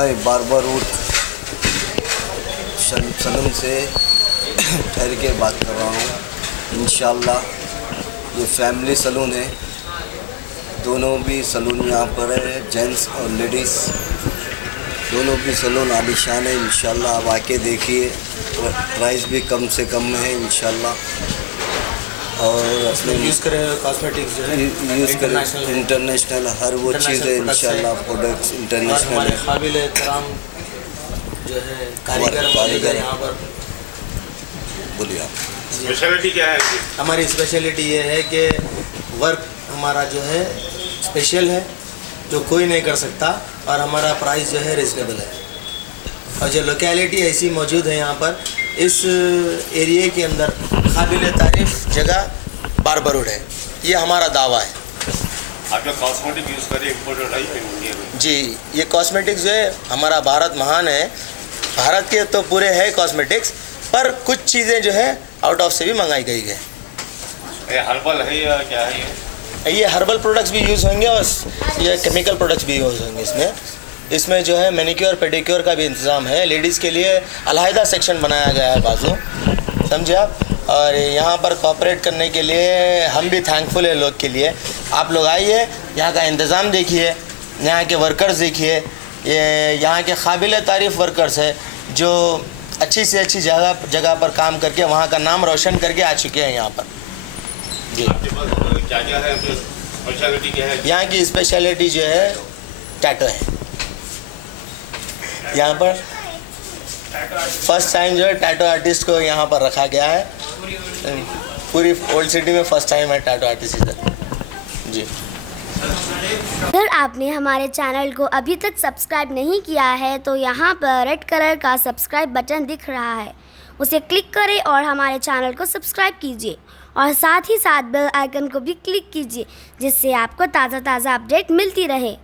मैं बार्बरवुड सलून से ठहर के बात कर रहा हूँ। इंशाल्लाह ये फैमिली सलून है, दोनों भी सलून यहाँ पर है, जेंट्स और लेडीज़ दोनों भी सलून आलीशान है। इंशाल्लाह आप आके देखिए, प्राइस भी कम से कम में है इंशाल्लाह। और अपने यूज़ करें कॉस्मेटिक्स जो है यूज़ करें इंटरनेशनल हर वो चीज़ है इंशाल्लाह। प्रोडक्ट्स इंटरनेशनल हमारे है। काबिल एहतराम जो है कारीगर यहाँ पर। बोलिए आप। स्पेशलिटी क्या है? हमारी स्पेशलिटी ये है कि वर्क हमारा जो है स्पेशल है, जो कोई नहीं कर सकता, और हमारा प्राइस जो है रिजनेबल है। और जो लोकेलिटी ऐसी मौजूद है यहाँ पर, इस एरिया के अंदर काबिल तारीफ जगह बार्बरवुड है, ये हमारा दावा है। आप जो कॉस्मेटिक यूज़ करें इम्पोर्टेड है इंडिया में? जी, ये कॉस्मेटिक्स जो है, हमारा भारत महान है, भारत के तो पूरे है कॉस्मेटिक्स, पर कुछ चीज़ें जो है आउट ऑफ से भी मंगाई गई है। ये हर्बल है या क्या है ये हर्बल प्रोडक्ट्स भी यूज़ होंगे और ये केमिकल प्रोडक्ट्स भी यूज़ होंगे। इसमें जो है मैनिक्योर पेडिक्योर का भी इंतज़ाम है। लेडीज़ के लिए अलहदा सेक्शन बनाया गया है बाजू, समझे आप। और यहाँ पर कोऑपरेट करने के लिए हम भी थैंकफुल है लोग के लिए। आप लोग आइए, यहाँ का इंतज़ाम देखिए, यहाँ के वर्कर्स देखिए, ये यहाँ के काबिल तारीफ़ वर्कर्स है जो अच्छी से अच्छी जगह पर काम करके वहाँ का नाम रोशन करके आ चुके हैं यहाँ पर। जी, क्या क्या है स्पेशलिटी क्या है? यहाँ की स्पेशलिटी जो है टैटू है। यहाँ पर फर्स्ट टाइम जो है टैटू आर्टिस्ट को यहाँ पर रखा गया है। पूरी ओल्ड सिटी में फर्स्ट टाइम है टैटू आर्टिस्ट इधर। जी, अगर आपने हमारे चैनल को अभी तक सब्सक्राइब नहीं किया है तो यहाँ पर रेड कलर का सब्सक्राइब बटन दिख रहा है, उसे क्लिक करें और हमारे चैनल को सब्सक्राइब कीजिए और साथ ही साथ बेल आइकन को भी क्लिक कीजिए, जिससे आपको ताज़ा अपडेट मिलती रहे।